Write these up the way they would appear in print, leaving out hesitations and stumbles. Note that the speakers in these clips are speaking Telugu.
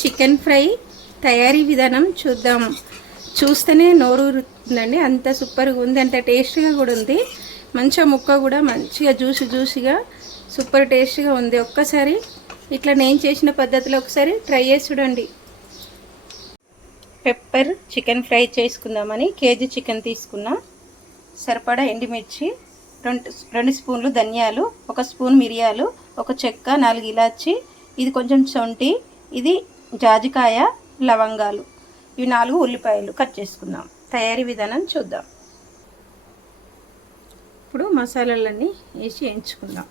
చికెన్ ఫ్రై తయారీ విధానం చూద్దాం. చూస్తేనే నోరు ఊరుతుందండి, అంత సూపర్గా ఉంది, అంత టేస్ట్గా కూడా ఉంది. మంచిగా ముక్క కూడా మంచిగా జ్యూసీగా సూపర్ టేస్ట్గా ఉంది. ఒక్కసారి ఇట్లా నేను చేసిన పద్ధతిలో ఒకసారి ట్రై చేసి చూడండి. పెప్పర్ చికెన్ ఫ్రై చేసుకుందామని కేజీ చికెన్ తీసుకున్నా. సరిపడా ఎండుమిర్చి, 2 స్పూన్లు ధనియాలు, 1 స్పూన్ మిరియాలు, 1 చెక్క, 4 ఇలాచి, ఇది కొంచెం శొంఠి, ఇది జాజికాయ, లవంగాలు, ఇవి 4 ఉల్లిపాయలు కట్ చేసుకుందాం. తయారీ విధానం చూద్దాం. ఇప్పుడు మసాలాలన్నీ వేసి వేయించుకుందాం.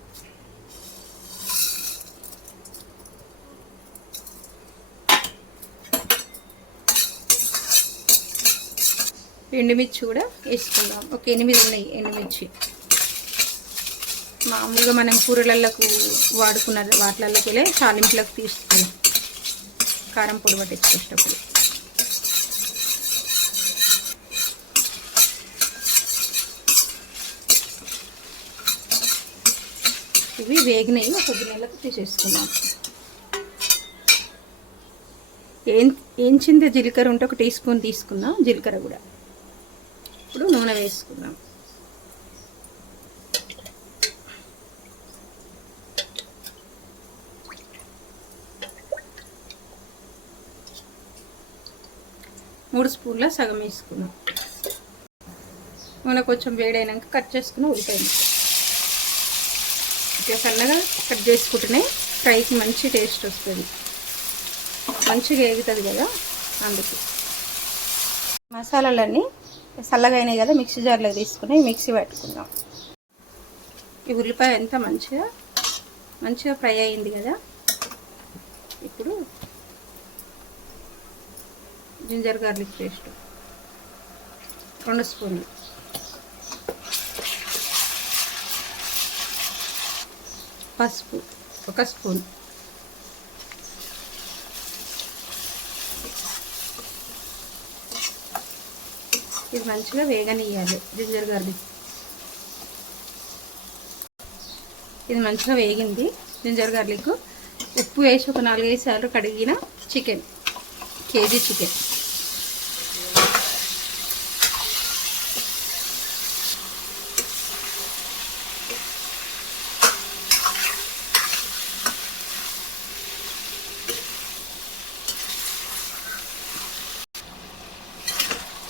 ఎండుమిర్చి కూడా వేసుకుందాం. ఒక 8 ఉన్నాయి ఎండుమిర్చి. మామూలుగా మనం కూరలకు వాడుకున్న వాటిలలోకి వెళ్ళి తాలింపులకు తీసుకున్నాం, కారం పొడి పట్టించేటప్పుడు. ఇవి వేగినవి ఒక గిన్నెలకు తీసేసుకున్నాం. ఏంచింది జీలకర్ర ఉంటే 1 టీ స్పూన్ తీసుకున్నాం. జీలకర్ర కూడా ఇప్పుడు నూనె వేసుకుందాం. మూడు స్పూన్ల సగం వేసుకున్నాం. నూనె కొంచెం వేడైనాక కట్ చేసుకుని ఉల్లిపాయలు ఇట్లా సన్నగా కట్ చేసుకుంటేనే ఫ్రైకి మంచి టేస్ట్ వస్తుంది, మంచిగా వేగుతుంది కదా. అందుకు మసాలాలన్నీ చల్లగా అయినాయి కదా, మిక్సీ జార్లో తీసుకుని మిక్సీ పెట్టుకుందాం. ఈ ఉల్లిపాయ అంతా మంచిగా ఫ్రై అయింది కదా. ఇప్పుడు జింజర్ గార్లిక్ పేస్ట్ 2 స్పూన్లు, పసుపు 1 స్పూన్, ఇది మంచిగా వేగనియాలి. జింజర్ గార్లిక్ ఇది మంచిగా వేగింది. జింజర్ గార్లిక్ ఉప్పు వేసి ఒక 4-5 సార్లు కడిగిన చికెన్, కేజీ చికెన్.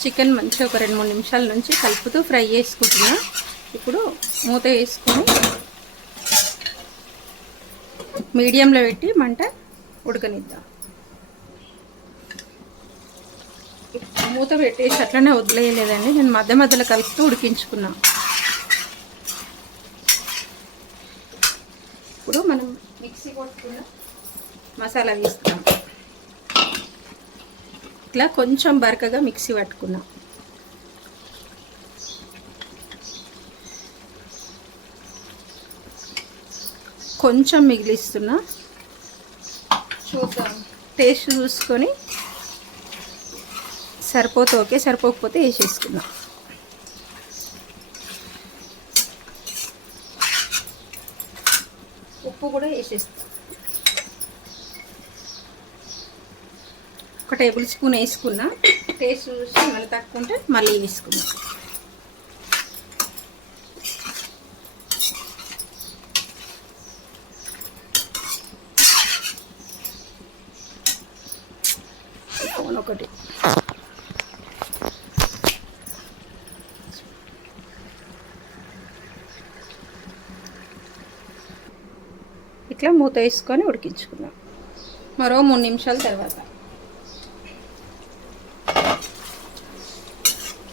చికెన్ మంచిగా ఒక 2-3 నిమిషాల నుంచి కలుపుతూ ఫ్రై చేసుకుంటున్నా. ఇప్పుడు మూత వేసుకొని మీడియంలో పెట్టి మంట ఉడకనిద్దాం. మూత పెట్టేసి అట్లనే వదిలేయలేదండి, నేను మధ్యలో కలుపుతూ ఉడికించుకున్నా. ఇప్పుడు మనం మిక్సీ కొట్టుకున్న మసాలా వేస్తాం. ఇట్లా కొంచెం బరకగా మిక్సీ పట్టుకున్నా. కొంచెం మిగిలిస్తున్నా, చూద్దాం, టేస్ట్ చూసుకొని సరిపోతే ఓకే, సరిపోకపోతే వేసేసుకున్నా. ఉప్పు కూడా వేసేస్తా. 1 టేబుల్ స్పూన్ వేసుకున్నా. టేస్ట్ చూసి మళ్ళీ తక్కువ ఉంటే మళ్ళీ వేసుకున్నా. ఒకటి ఇట్లా మూత వేసుకొని ఉడికించుకున్నాం. మరో 3 నిమిషాల తర్వాత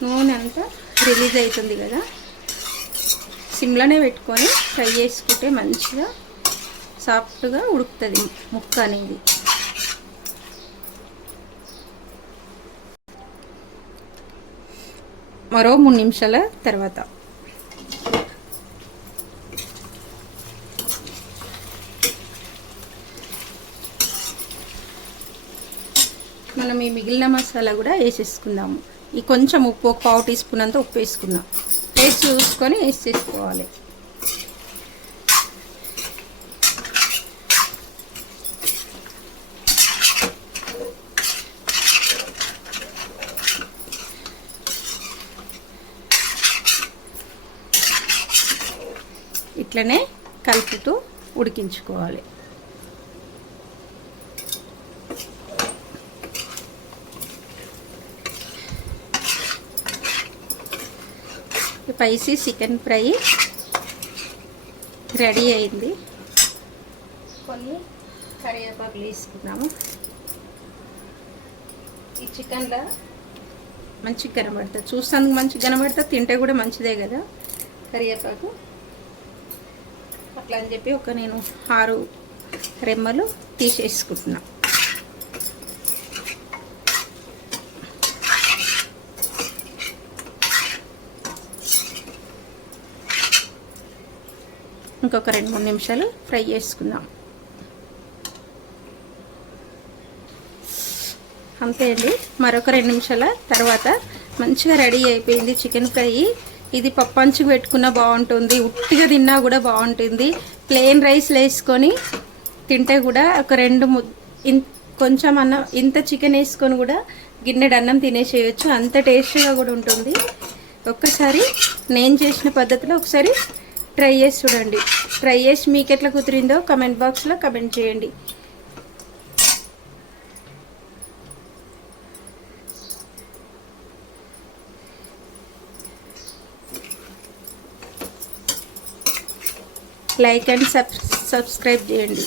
నూనె అంతా రిలీజ్ అవుతుంది కదా. సిమ్లోనే పెట్టుకొని ఫ్రై చేసుకుంటే మంచిగా సాఫ్ట్గా ఉడుకుతుంది ముక్క అనేది. మరో 3 నిమిషాల తర్వాత మనం ఈ మిగిలిన మసాలా కూడా వేసేసుకుందాము. ఈ కొంచెం ఉప్పు, 1/4 టీ స్పూన్ అంతా ఉప్పు వేసుకుందాం. టేస్ట్ చూసుకొని వేసేసుకోవాలి. ఇట్లనే కలుపుతూ ఉడికించుకోవాలి. స్పైసీ చికెన్ ఫ్రై రెడీ అయింది. కొన్ని కరివేపాకులు వేసుకున్నాము. ఈ చికెన్లో మంచిగా కనబడుతుంది, చూస్తానికి మంచిగా కనబడుతుంది, తింటే కూడా మంచిదే కదా కరివేపాకు. అట్లా అని చెప్పి నేను 6 రెమ్మలు తీసేసుకుంటున్నా. ఇంకొక 2-3 నిమిషాలు ఫ్రై చేసుకుందాం. అంతే అండి. మరొక 2 నిమిషాల తర్వాత మంచిగా రెడీ అయిపోయింది చికెన్ ఫ్రై. ఇది పప్పంచుకు పెట్టుకున్నా బాగుంటుంది, ఉట్టిగా తిన్నా కూడా బాగుంటుంది. ప్లెయిన్ రైస్లో వేసుకొని తింటే కూడా ఒక 2 కొంచెం అన్నం, ఇంత చికెన్ వేసుకొని కూడా గిన్నెడు అన్నం తినేసేయచ్చు, అంత టేస్టీగా కూడా ఉంటుంది. ఒక్కసారి నేను చేసిన పద్ధతిలో ఒకసారి ట్రై చేసి చూడండి. ట్రై చేసి మీకు ఎట్లా కుదిరిందో కమెంట్ బాక్స్లో కమెంట్ చేయండి. లైక్ అండ్ సబ్స్క్రైబ్ చేయండి.